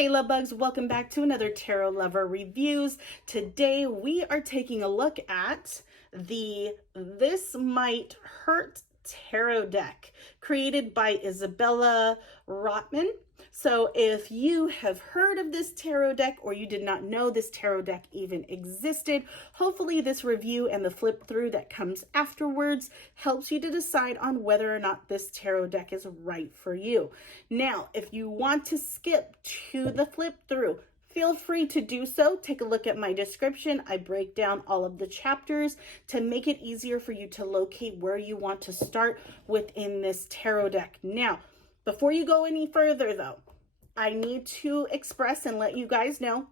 Hey love bugs, welcome back to another Tarot Lover Reviews. Today we are taking a look at the This Might Hurt Tarot deck created by Isabella Rotman. So if you have heard of this tarot deck or you did not know this tarot deck even existed, hopefully this review and the flip through that comes afterwards helps you to decide on whether or not this tarot deck is right for you. Now, if you want to skip to the flip through, feel free to do so. Take a look at my description. I break down all of the chapters to make it easier for you to locate where you want to start within this tarot deck. Now, before you go any further though, I need to express and let you guys know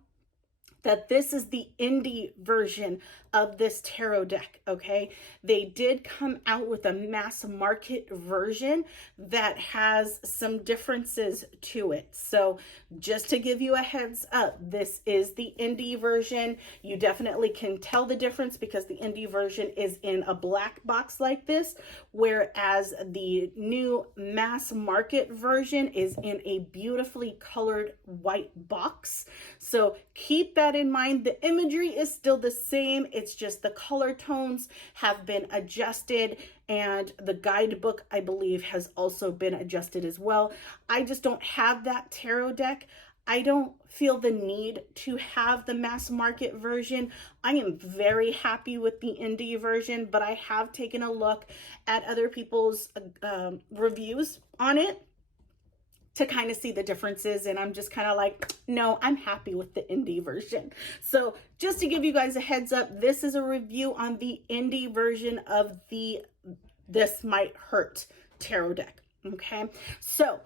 that this is the indie version of this tarot deck, okay? They did come out with a mass market version that has some differences to it. So just to give you a heads up, this is the indie version. You definitely can tell the difference because the indie version is in a black box like this, whereas the new mass market version is in a beautifully colored white box. So keep that in mind. The imagery is still the same. It's just the color tones have been adjusted, and the guidebook, I believe, has also been adjusted as well. I just don't have that tarot deck. I don't feel the need to have the mass market version. I am very happy with the indie version, but I have taken a look at other people's reviews on it to kind of see the differences, and I'm just kind of like, no, I'm happy with the indie version. So just to give you guys a heads up, this is a review on the indie version of the This Might Hurt tarot deck, okay? So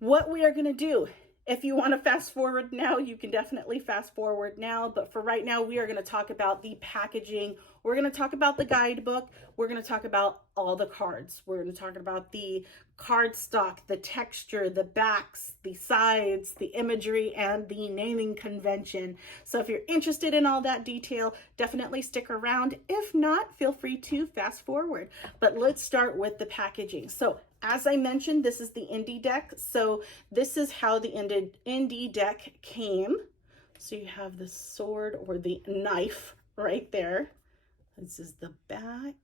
what we are going to do, if you want to fast forward now, you can definitely fast forward now. But for right now, we are going to talk about the packaging. We're going to talk about the guidebook. We're going to talk about all the cards. We're going to talk about the cardstock, the texture, the backs, the sides, the imagery, and the naming convention. So if you're interested in all that detail, definitely stick around. If not, feel free to fast forward. But let's start with the packaging. So as I mentioned, this is the indie deck. So this is how the indie deck came. So you have the sword or the knife right there. This is the back.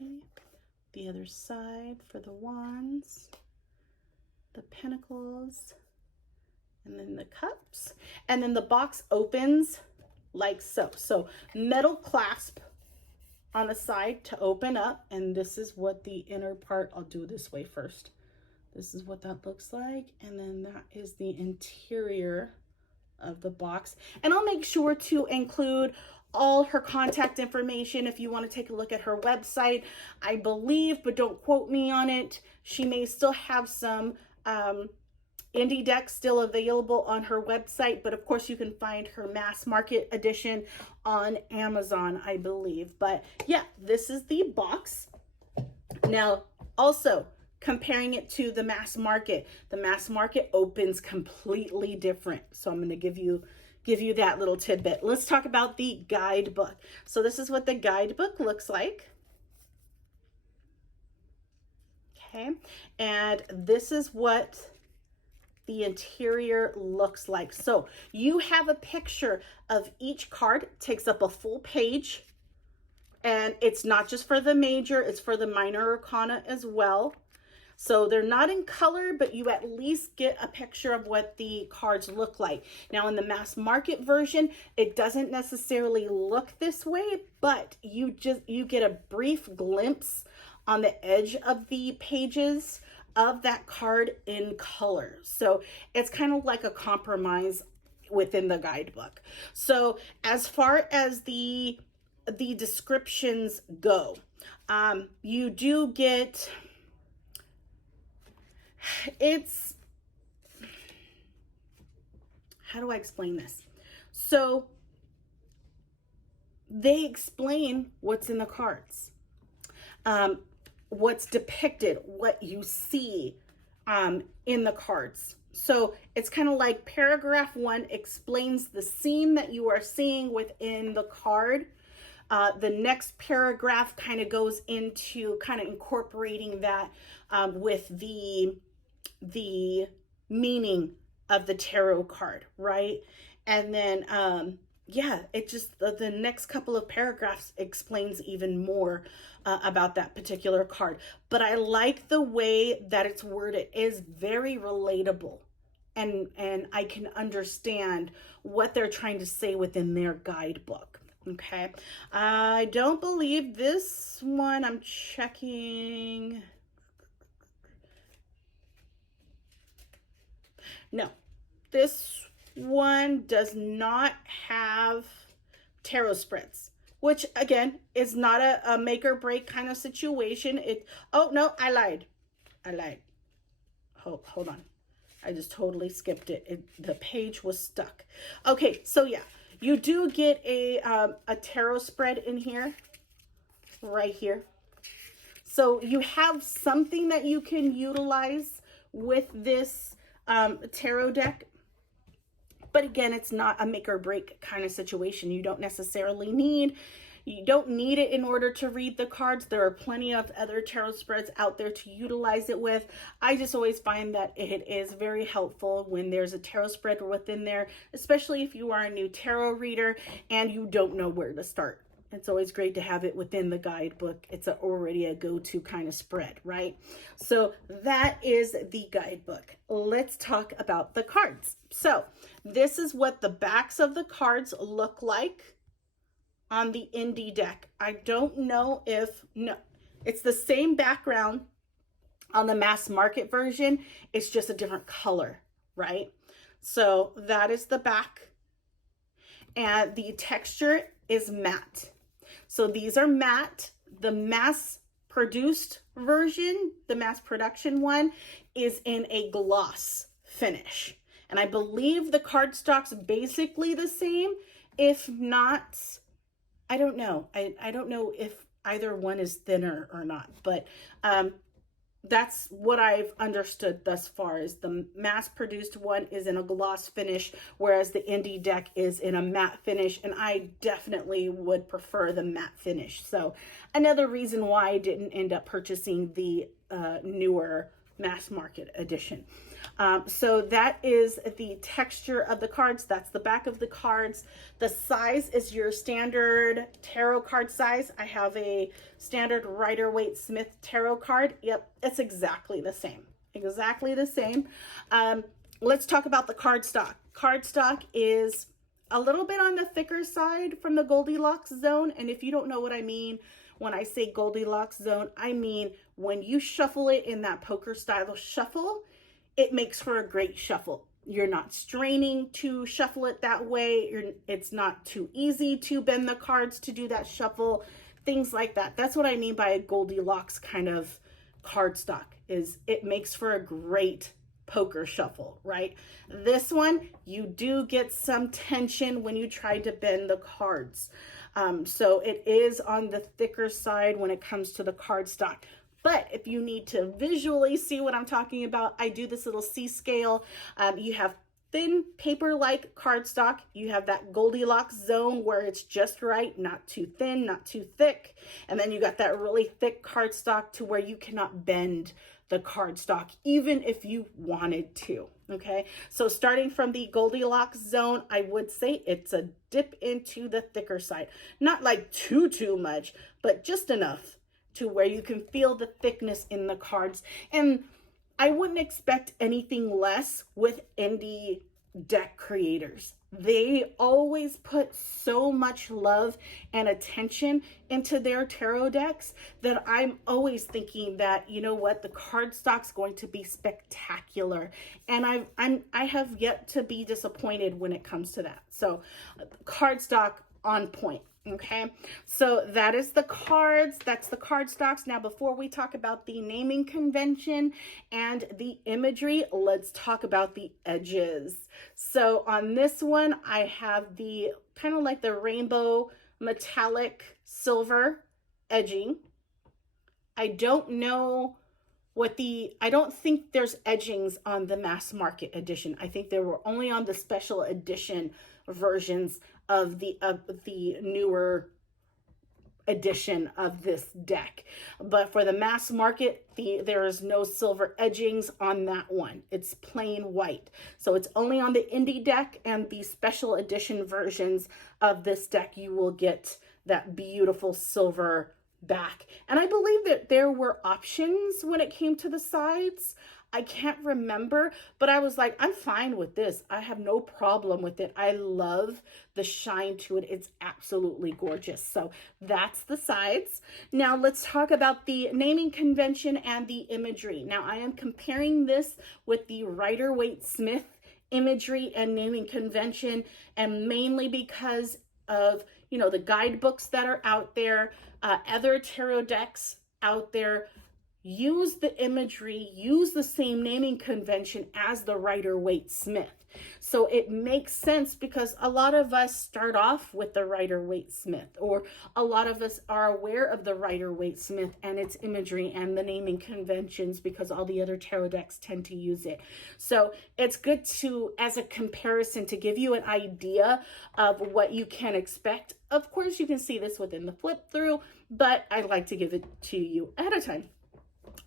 Okay. The other side for the wands, the pentacles, and then the cups. And then the box opens like so. So metal clasp on the side to open up, and this is what the inner part, I'll do this way first. This is what that looks like, and then that is the interior of the box. And I'll make sure to include all her contact information if you want to take a look at her website. I believe, but don't quote me on it, she may still have some indie decks still available on her website, but of course you can find her mass market edition on Amazon, I believe. But yeah, this is the box. Now, also comparing it to the mass market opens completely different. So I'm going to give you that little tidbit. Let's talk about the guidebook. So this is what the guidebook looks like. Okay, and this is what the interior looks like. So you have a picture of each card, takes up a full page, and it's not just for the major, it's for the minor arcana as well. So they're not in color, but you at least get a picture of what the cards look like. Now in the mass market version, it doesn't necessarily look this way, but you get a brief glimpse on the edge of the pages of that card in color. So it's kind of like a compromise within the guidebook. So as far as the descriptions go, you do get, it's, how do I explain this? So they explain what's in the cards. What's depicted, what you see in the cards. So it's kind of like paragraph 1 explains the scene that you are seeing within the card. The next paragraph kind of goes into kind of incorporating that with the meaning of the tarot card, right? And then, yeah, it just, the next couple of paragraphs explains even more about that particular card. But I like the way that it's worded. It is very relatable. And I can understand what they're trying to say within their guidebook. Okay. I don't believe this one. I'm checking. No, this one does not have tarot spreads, which again is not a make or break kind of situation. Oh no, I lied. Hold on. I just totally skipped it. The page was stuck. Okay, so yeah, you do get a tarot spread in here, right here. So you have something that you can utilize with this tarot deck. But again, it's not a make or break kind of situation. You don't need it in order to read the cards. There are plenty of other tarot spreads out there to utilize it with. I just always find that it is very helpful when there's a tarot spread within there, especially if you are a new tarot reader and you don't know where to start. It's always great to have it within the guidebook. It's already a go-to kind of spread, right? So that is the guidebook. Let's talk about the cards. So this is what the backs of the cards look like on the indie deck. I don't know if, no, it's the same background on the mass market version. It's just a different color, right? So that is the back. And the texture is matte. So these are matte. The mass produced version, the mass production one, is in a gloss finish. And I believe the cardstock's basically the same. If not, I don't know. I don't know if either one is thinner or not, but that's what I've understood thus far, is the mass-produced one is in a gloss finish, whereas the indie deck is in a matte finish, and I definitely would prefer the matte finish. So another reason why I didn't end up purchasing the newer mass market edition. So that is the texture of the cards. That's the back of the cards. The size is your standard tarot card size. I have a standard Rider-Waite-Smith tarot card. Yep, it's exactly the same. Exactly the same. Let's talk about the cardstock. Cardstock is a little bit on the thicker side from the Goldilocks zone. And if you don't know what I mean when I say Goldilocks zone, I mean when you shuffle it in that poker style shuffle, it makes for a great shuffle. You're not straining to shuffle it that way. It's not too easy to bend the cards to do that shuffle, things like that. That's what I mean by a Goldilocks kind of cardstock, is it makes for a great poker shuffle, right? This one, you do get some tension when you try to bend the cards. So it is on the thicker side when it comes to the cardstock. But if you need to visually see what I'm talking about, I do this little C scale. You have thin paper-like cardstock. You have that Goldilocks zone where it's just right, not too thin, not too thick. And then you got that really thick cardstock to where you cannot bend the cardstock, even if you wanted to, okay? So starting from the Goldilocks zone, I would say it's a dip into the thicker side. Not like too much, but just enough to where you can feel the thickness in the cards. And I wouldn't expect anything less with indie deck creators. They always put so much love and attention into their tarot decks that I'm always thinking that, you know what, the cardstock's going to be spectacular. And I have yet to be disappointed when it comes to that. So cardstock on point. Okay, so that is the cards. That's the cardstocks. Now, before we talk about the naming convention and the imagery, let's talk about the edges. So on this one, I have the kind of like the rainbow metallic silver edging. I don't know what I don't think there's edgings on the mass market edition. I think they were only on the special edition versions of the newer edition of this deck. But for the mass market, there is no silver edgings on that one. It's plain white. So it's only on the indie deck, and the special edition versions of this deck, you will get that beautiful silver back. And I believe that there were options when it came to the sides. I can't remember, but I was like, I'm fine with this. I have no problem with it. I love the shine to it. It's absolutely gorgeous. So that's the sides. Now let's talk about the naming convention and the imagery. Now I am comparing this with the Rider-Waite-Smith imagery and naming convention, and mainly because of, you know, the guidebooks that are out there, other tarot decks out there use the imagery, use the same naming convention as the Rider-Waite-Smith. So it makes sense because a lot of us start off with the Rider-Waite-Smith, or a lot of us are aware of the Rider-Waite-Smith and its imagery and the naming conventions because all the other tarot decks tend to use it. So it's good to, as a comparison, to give you an idea of what you can expect. Of course, you can see this within the flip through, but I like to give it to you ahead of time.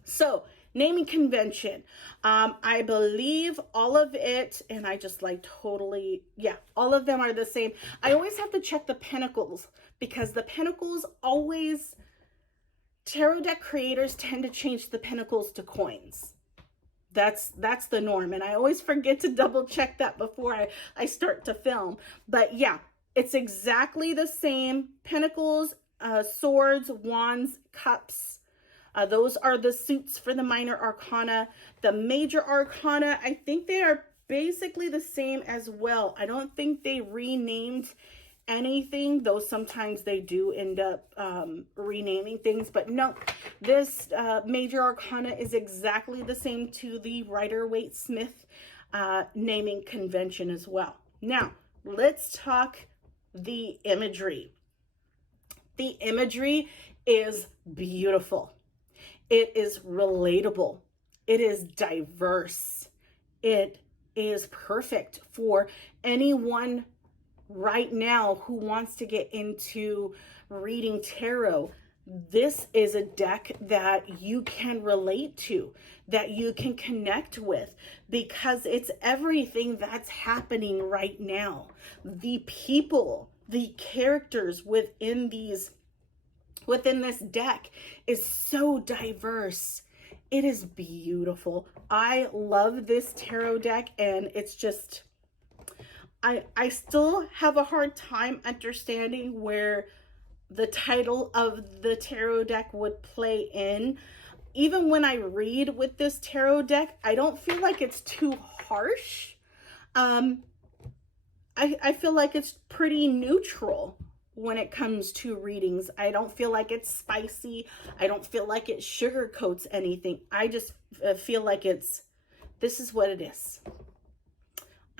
So naming convention, I believe all of it, and I just like totally, yeah, all of them are the same. I always have to check the Pentacles because the Pentacles always, tarot deck creators tend to change the Pentacles to coins. That's the norm, and I always forget to double check that before I start to film. But yeah, it's exactly the same. Pentacles, swords, wands, cups. Those are the suits for the minor arcana. The major arcana, I think they are basically the same as well. I don't think they renamed anything, though sometimes they do end up renaming things. But no, this major arcana is exactly the same to the Rider-Waite-Smith naming convention as well. Now, let's talk the imagery. The imagery is beautiful. It is relatable. It is diverse. It is perfect for anyone right now who wants to get into reading tarot. This is a deck that you can relate to, that you can connect with, because it's everything that's happening right now. The people, the characters within this deck is so diverse. It is beautiful. I love this tarot deck, and it's just, I still have a hard time understanding where the title of the tarot deck would play in. Even when I read with this tarot deck, I don't feel like it's too harsh. I feel like it's pretty neutral when it comes to readings. I don't feel like it's spicy. I don't feel like it sugarcoats anything. I just feel like this is what it is.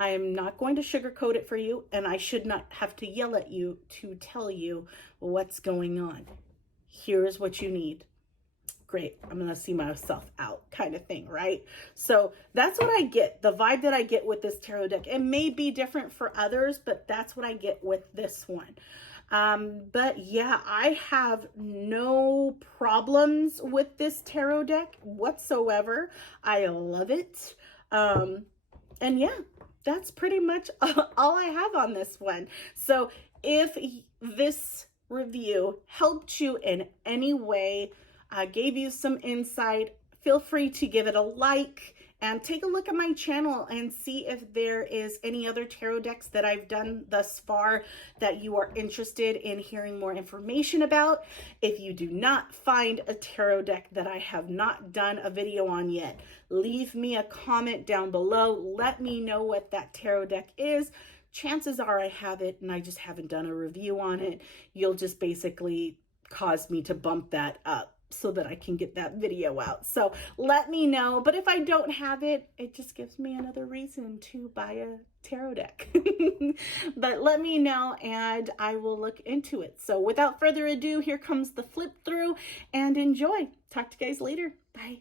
I am not going to sugarcoat it for you, and I should not have to yell at you to tell you what's going on. Here's what you need. Great, I'm gonna see myself out kind of thing, right? So that's what I get, the vibe that I get with this tarot deck. It may be different for others, but that's what I get with this one. But yeah, I have no problems with this tarot deck whatsoever. I love it. And yeah, that's pretty much all I have on this one. So if this review helped you in any way, gave you some insight, feel free to give it a like and take a look at my channel and see if there is any other tarot decks that I've done thus far that you are interested in hearing more information about. If you do not find a tarot deck that I have not done a video on yet, leave me a comment down below. Let me know what that tarot deck is. Chances are I have it and I just haven't done a review on it. You'll just basically cause me to bump that up so that I can get that video out. So let me know. But if I don't have it, it just gives me another reason to buy a tarot deck. But let me know and I will look into it. So without further ado, here comes the flip through, and enjoy. Talk to you guys later. Bye.